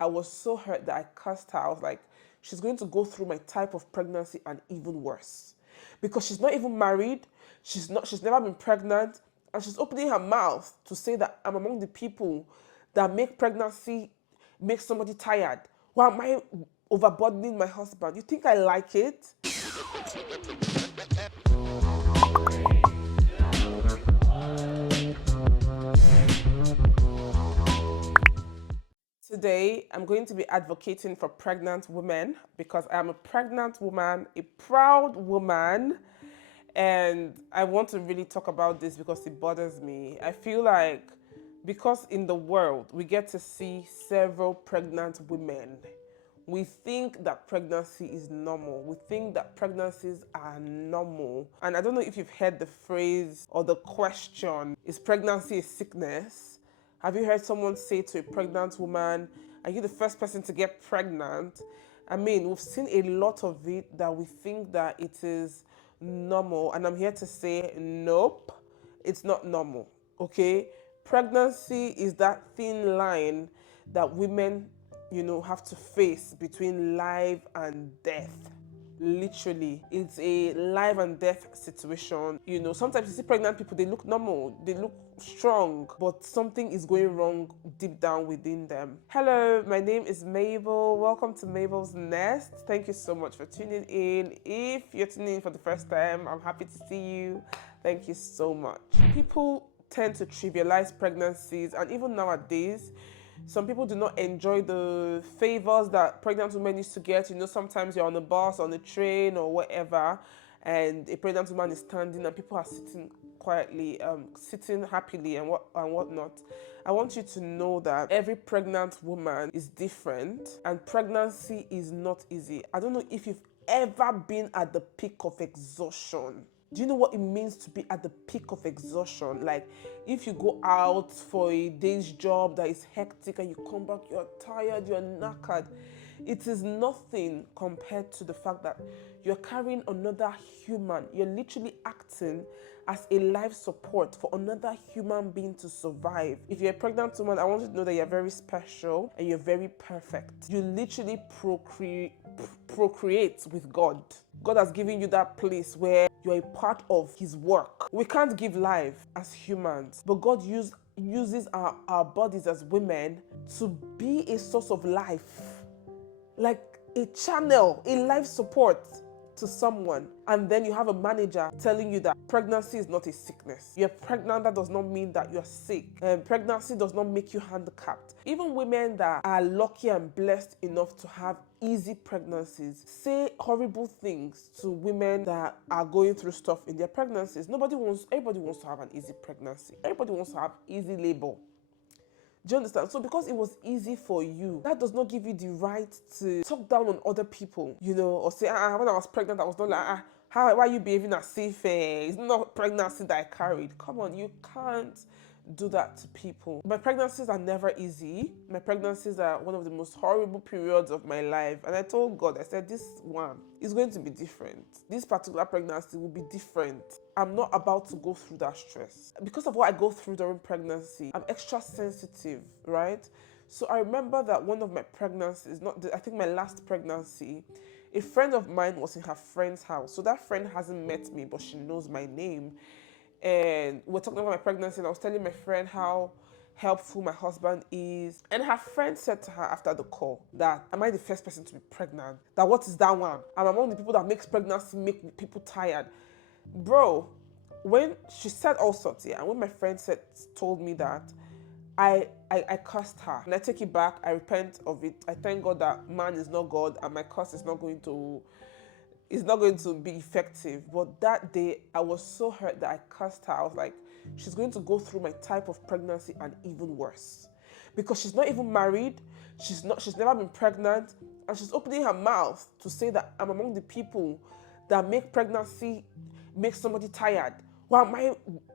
I was so hurt that I cursed her. I was like, she's going to go through my type of pregnancy and even worse. Because she's not even married, she's never been pregnant, and she's opening her mouth to say that I'm among the people that make pregnancy make somebody tired. Why am I overburdening my husband? You think I like it? Today, I'm going to be advocating for pregnant women because I am a pregnant woman, a proud woman, and I want to really talk about this because it bothers me. I feel like because in the world we get to see several pregnant women, we think that pregnancy is normal. We think that pregnancies are normal. And I don't know if you've heard the phrase or the question, is pregnancy a sickness? Have you heard someone say to a pregnant woman, are you the first person to get pregnant? I mean, we've seen a lot of it that we think that it is normal. And I'm here to say, nope, it's not normal. Okay? Pregnancy is that thin line that women, have to face between life and death. Literally, it's a life and death situation. Sometimes you see pregnant people, they look normal, they look strong, but something is going wrong deep down within them. Hello, my name is Mabel. Welcome to Mabel's Nest. Thank you so much for tuning in. If you're tuning in for the first time, I'm happy to see you. Thank you so much. People tend to trivialize pregnancies, and even nowadays, some people do not enjoy the favors that pregnant women used to get. Sometimes you're on a bus, on a train, or whatever, and a pregnant woman is standing, and people are sitting quietly, sitting happily, and whatnot. I want you to know that every pregnant woman is different, and pregnancy is not easy. I don't know if you've ever been at the peak of exhaustion. Do you know what it means to be at the peak of exhaustion? Like, if you go out for a day's job that is hectic and you come back, you're tired, you're knackered. It is nothing compared to the fact that you're carrying another human. You're literally acting as a life support for another human being to survive. If you're a pregnant woman, I want you to know that you're very special and you're very perfect. You literally procreate with God. God has given you that place where you're a part of his work. We can't give life as humans, but God uses our bodies as women to be a source of life, like a channel, a life support to someone. And then you have a manager telling you that pregnancy is not a sickness. You're pregnant, that does not mean that you're sick. Pregnancy does not make you handicapped. Even women that are lucky and blessed enough to have easy pregnancies say horrible things to women that are going through stuff in their pregnancies. Everybody wants to have an easy pregnancy. Everybody wants to have easy labor. Do you understand? So because it was easy for you, that does not give you the right to talk down on other people, or say, when I was pregnant, I was not like, why are you behaving as if it's not pregnancy that I carried? Come on, you can't do that to people. My pregnancies are never easy. My pregnancies are one of the most horrible periods of my life. And I told God, I said, this one is going to be different. This particular pregnancy will be different. I'm not about to go through that stress. Because of what I go through during pregnancy, I'm extra sensitive, right? So I remember that one of my pregnancies, I think my last pregnancy, a friend of mine was in her friend's house. So that friend hasn't met me, but she knows my name. And we're talking about my pregnancy, and I was telling my friend how helpful my husband is. And her friend said to her after the call that, am I the first person to be pregnant? That what is that one? I'm among the people that makes pregnancy make people tired. Bro, when she said all sorts, yeah, and when my friend told me that, I cursed her. And I take it back, I repent of it. I thank God that man is not God and my curse is not going to be effective. But that day, I was so hurt that I cursed her. I was like, she's going to go through my type of pregnancy and even worse. Because she's not even married, she's never been pregnant, and she's opening her mouth to say that I'm among the people that make pregnancy make somebody tired. Why am I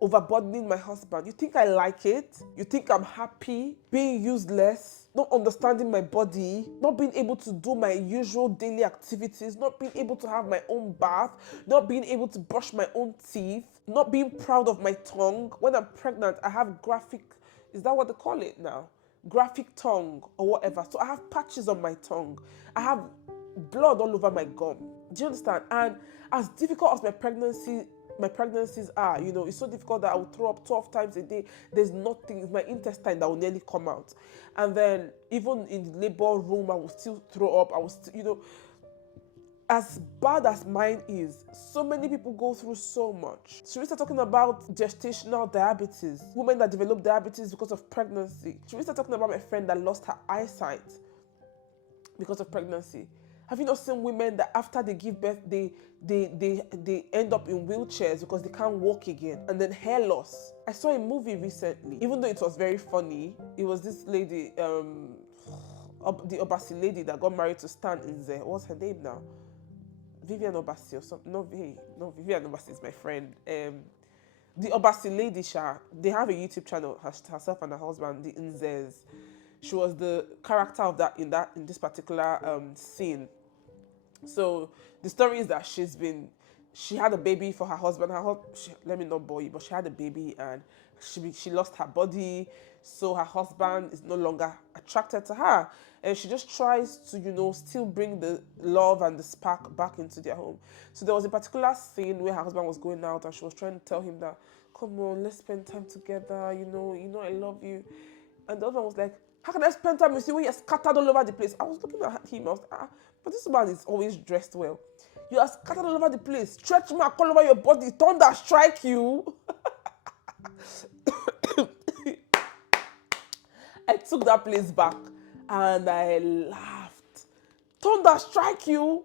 overburdening my husband? You think I like it? You think I'm happy being useless, not understanding my body, not being able to do my usual daily activities, not being able to have my own bath, not being able to brush my own teeth, not being proud of my tongue? When I'm pregnant, I have is that what they call it now? graphic tongue or whatever. So I have patches on my tongue. I have blood all over my gum. Do you understand? And as difficult as my pregnancies are, it's so difficult that I will throw up 12 times a day. There's nothing, it's my intestine that will nearly come out. And then even in the labor room, I will still throw up. I will still, as bad as mine is, so many people go through so much. Should we start talking about gestational diabetes? Women that develop diabetes because of pregnancy. Should we start talking about my friend that lost her eyesight because of pregnancy? Have you not seen women that after they give birth, they end up in wheelchairs because they can't walk again? And then hair loss. I saw a movie recently, even though it was very funny. It was this lady, the Obasi lady that got married to Stan Nze. What's her name now? Vivian Obasi or something. No, Vivian Obasi is my friend. The Obasi lady, they have a YouTube channel, herself and her husband, the Nzes. She was the character of that in this particular scene. So the story is that she had a baby for her husband. Let me not bore you, but she had a baby and she lost her body. So her husband is no longer attracted to her. And she just tries to, still bring the love and the spark back into their home. So there was a particular scene where her husband was going out and she was trying to tell him that, come on, let's spend time together. I love you. And the husband was like, how can I spend time with you when you're scattered all over the place? I was looking at him, I was like, but this man is always dressed well. You are scattered all over the place. Stretch mark all over your body. Thunder strike you. I took that place back and I laughed. Thunder strike you.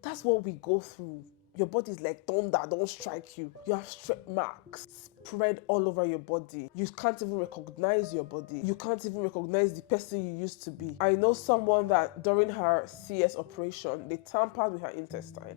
That's what we go through. Your body is like thunder, don't strike you. You have stretch marks spread all over your body. You can't even recognize your body. You can't even recognize the person you used to be. I know someone that during her CS operation, they tampered with her intestine.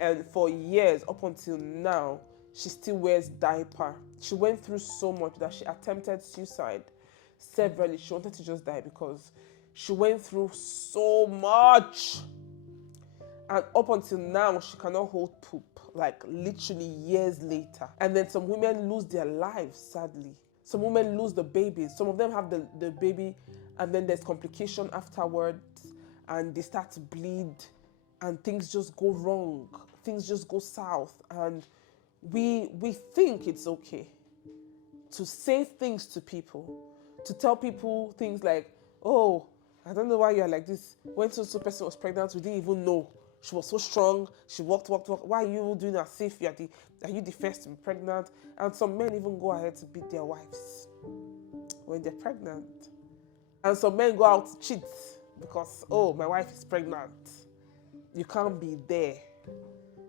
And for years, up until now, she still wears diaper. She went through so much that she attempted suicide severally. She wanted to just die because she went through so much. And up until now, she cannot hold poop, like literally years later. And then some women lose their lives, sadly. Some women lose the babies. Some of them have the baby and then there's complication afterwards and they start to bleed and things just go wrong. Things just go south. And we think it's okay to say things to people, to tell people things like, oh, I don't know why you're like this. When so person was pregnant, we didn't even know. She was so strong. She walked. Why are you doing as if are you the first to be pregnant? And some men even go ahead to beat their wives when they're pregnant. And some men go out to cheat because, oh, my wife is pregnant. You can't be there.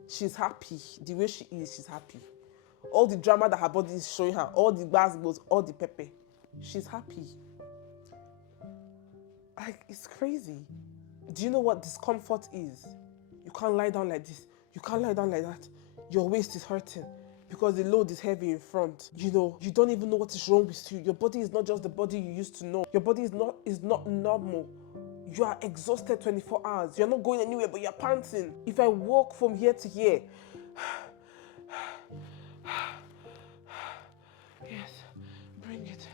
She's happy. The way she is, she's happy. All the drama that her body is showing her, all the basketballs, all the pepper, she's happy. Like, it's crazy. Do you know what discomfort is? You can't lie down like this. You can't lie down like that. Your waist is hurting because the load is heavy in front. You don't even know what is wrong with you. Your body is not just the body you used to know. Your body is not normal. You are exhausted 24 hours. You're not going anywhere, but you're panting. If I walk from here to here, yes, bring it.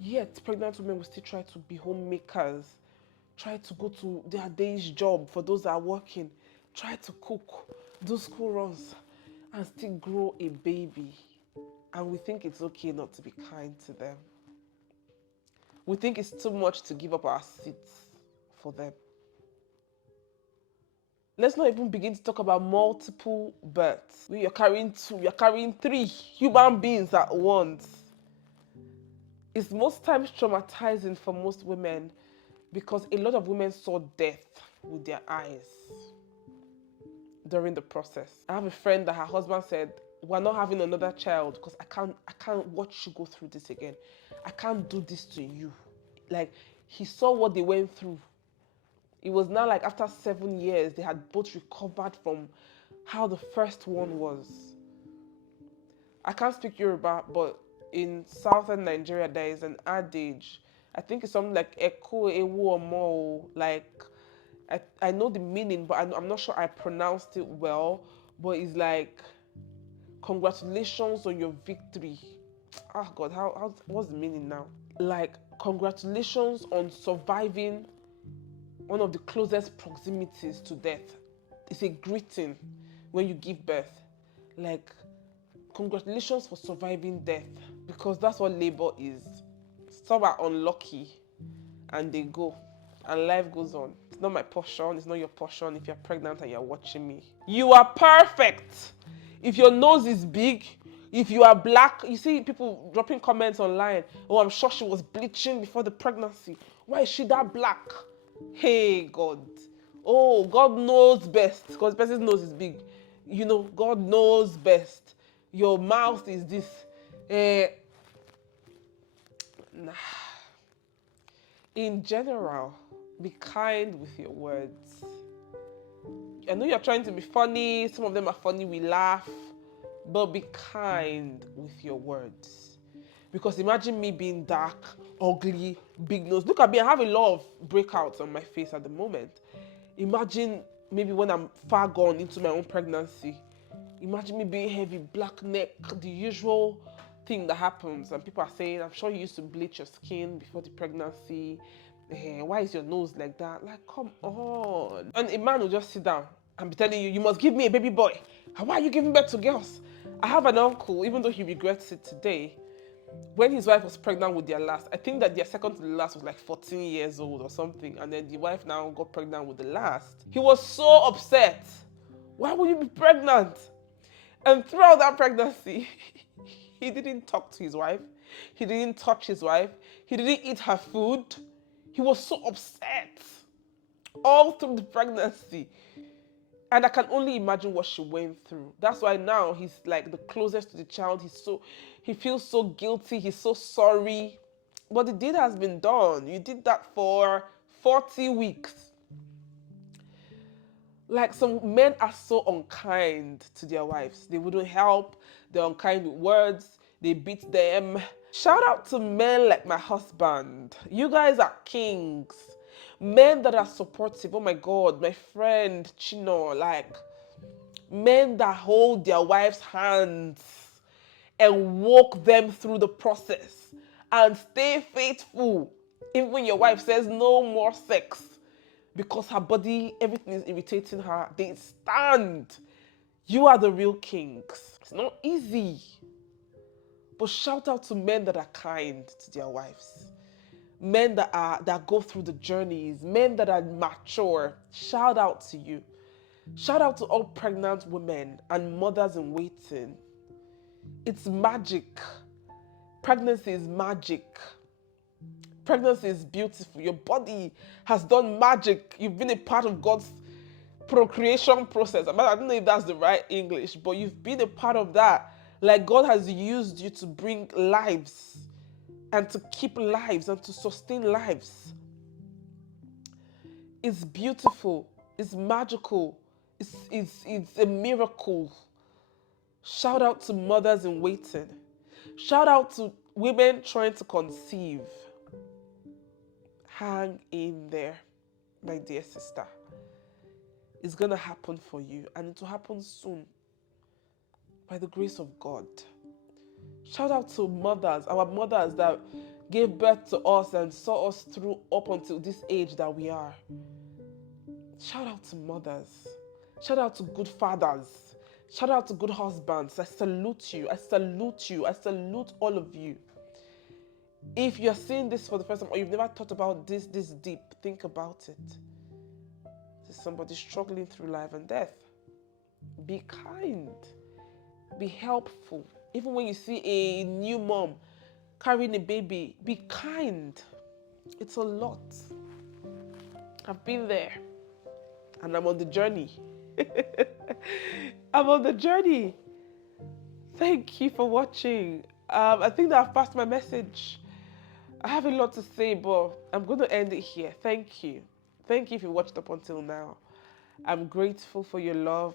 Yet, pregnant women will still try to be homemakers. Try to go to their day's job for those that are working. Try to cook, do school runs, and still grow a baby. And we think it's okay not to be kind to them. We think it's too much to give up our seats for them. Let's not even begin to talk about multiple births. You're carrying 2, you're carrying 3 human beings at once. It's most times traumatizing for most women because a lot of women saw death with their eyes during the process. I have a friend that her husband said, we're not having another child because I can't watch you go through this again. I can't do this to you. Like, he saw what they went through. It was now like after 7 years, they had both recovered from how the first one was. I can't speak Yoruba, but in southern Nigeria, there is an adage. I think it's something like Eko, Ewu, Omo. Like, I know the meaning, but I'm not sure I pronounced it well. But it's like, congratulations on your victory. Oh God, what's the meaning now? Like, congratulations on surviving one of the closest proximities to death. It's a greeting when you give birth. Like, congratulations for surviving death, because that's what labor is. Some are unlucky and they go, and life goes on. It's not my portion, it's not your portion if you're pregnant and you're watching me. You are perfect. If your nose is big, if you are black, you see people dropping comments online. Oh, I'm sure she was bleaching before the pregnancy. Why is she that black? Hey, God. Oh, God knows best, because the person's nose is big. You know, God knows best. Your mouth is this. Nah. In general, be kind with your words. I know you're trying to be funny. Some of them are funny, we laugh. But be kind with your words. Because imagine me being dark, ugly, big nose. Look at me, I have a lot of breakouts on my face at the moment. Imagine maybe when I'm far gone into my own pregnancy. Imagine me being heavy, black neck, the usual thing that happens. And people are saying, I'm sure you used to bleach your skin before the pregnancy. Why is your nose like that? Like, come on. And a man will just sit down and be telling you, you must give me a baby boy. Why are you giving birth to girls? I have an uncle, even though he regrets it today, when his wife was pregnant with their last, I think that their second to the last was like 14 years old or something, and then the wife now got pregnant with the last. He was so upset. Why would you be pregnant? And throughout that pregnancy, he didn't talk to his wife. He didn't touch his wife. He didn't eat her food. He was so upset all through the pregnancy. And I can only imagine what she went through. That's why now he's like the closest to the child. He feels so guilty. He's so sorry. But the deed has been done. You did that for 40 weeks. Like, some men are so unkind to their wives. They wouldn't help. They're unkind with words. They beat them. Shout out to men like my husband. You guys are kings. Men that are supportive. Oh my God, my friend Chino. Like, men that hold their wives' hands and walk them through the process and stay faithful. Even when your wife says no more sex, because her body, everything is irritating her, they stand. You are the real kings. It's not easy. But shout out to men that are kind to their wives. Men that go through the journeys. Men that are mature. Shout out to you. Shout out to all pregnant women and mothers in waiting. It's magic. Pregnancy is magic. Pregnancy is beautiful. Your body has done magic. You've been a part of God's procreation process. I don't know if that's the right English, but you've been a part of that. Like, God has used you to bring lives and to keep lives and to sustain lives. It's beautiful. It's magical. It's a miracle. Shout out to mothers in waiting. Shout out to women trying to conceive. Hang in there, my dear sister. It's going to happen for you, and it will happen soon by the grace of God. Shout out to mothers, our mothers that gave birth to us and saw us through up until this age that we are. Shout out to mothers. Shout out to good fathers. Shout out to good husbands. I salute you. I salute you. I salute all of you. If you're seeing this for the first time or you've never thought about this deep, think about it. There's somebody struggling through life and death. Be kind. Be helpful. Even when you see a new mom carrying a baby, be kind. It's a lot. I've been there. And I'm on the journey. I'm on the journey. Thank you for watching. I think that I've passed my message. I have a lot to say, but I'm going to end it here. Thank you. Thank you if you watched up until now. I'm grateful for your love.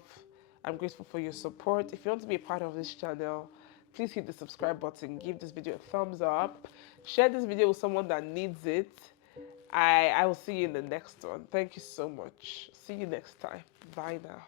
I'm grateful for your support. If you want to be a part of this channel, please hit the subscribe button. Give this video a thumbs up. Share this video with someone that needs it. I will see you in the next one. Thank you so much. See you next time. Bye now.